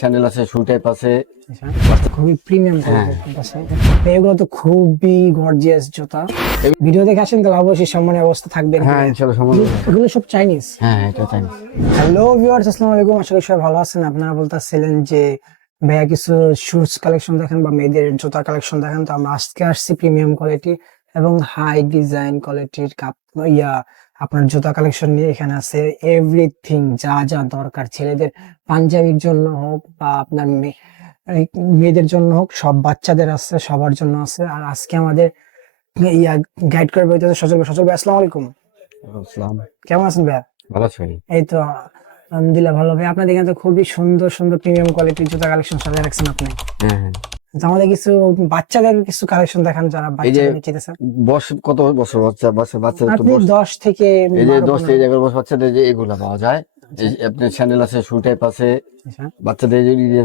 Channel আছে শু type আছে। খুবই প্রিমিয়াম হ্যাঁ। এগুলো তো খুবই গর্জিয়াস জুতা। ভিডিও দেখে আসেন তাহলে অবশ্যই সম্মানের অবস্থা থাকবে। হ্যাঁ ইনশাল্লাহ সম্বন্ধে এগুলো সব চাইনিজ হ্যাঁ এটা চাই হ্যালো ভিউয়ার্স আসসালামু আলাইকুম। আশা করি সবাই ভালো আছেন। আপনারা বলতেছিলেন যে ভাইয়া কিছু শুজ কালেকশন দেখেন বা মেয়েদের জুতা কালেকশন দেখেন। তো আমরা আজকে আসছি প্রিমিয়াম কোয়ালিটি এবং হাই ডিজাইন কোয়ালিটির কাপ ইয়া আপনার জুতা কালেকশন নিয়ে এখানে আছে এভরিথিং যা যা দরকার। ছেলেদের পাঞ্জাবির জন্য হোক বা আপনার মেয়ে- মেয়েদের জন্য হোক সব বাচ্চাদের আছে সবার জন্য আছে। আর আজকে আমাদের ইয়া গাইড করবে সচল ভাই। সচল ভাই আসসালামু আলাইকুম। আসসালাম। কেমন আছেন ভাইয়া? ভালো আছো ভাই? এই তো আলহামদুলিল্লাহ ভালো। ভাই আপনাদের এখানে তো খুবই সুন্দর সুন্দর প্রিমিয়াম কোয়ালিটির জুতা কালেকশন সাজিয়ে রাখছেন আপনি। হ্যাঁ হ্যাঁ। আমাদের কিছু বাচ্চাদের কিছু কালেকশন দেখান যারা বাচ্চাদের নিতেছে বয়স কত বছর বাচ্চা? বাচ্চা বাচ্চাদের আপনি বয়স দশ থেকে এই যে বারো দশ থেকে এগারো বছর বাচ্চাদের যে এগুলা পাওয়া যায় যে আপনার চ্যানেল আছে শু টাইপ আছে আচ্ছা। বাচ্চাদের যে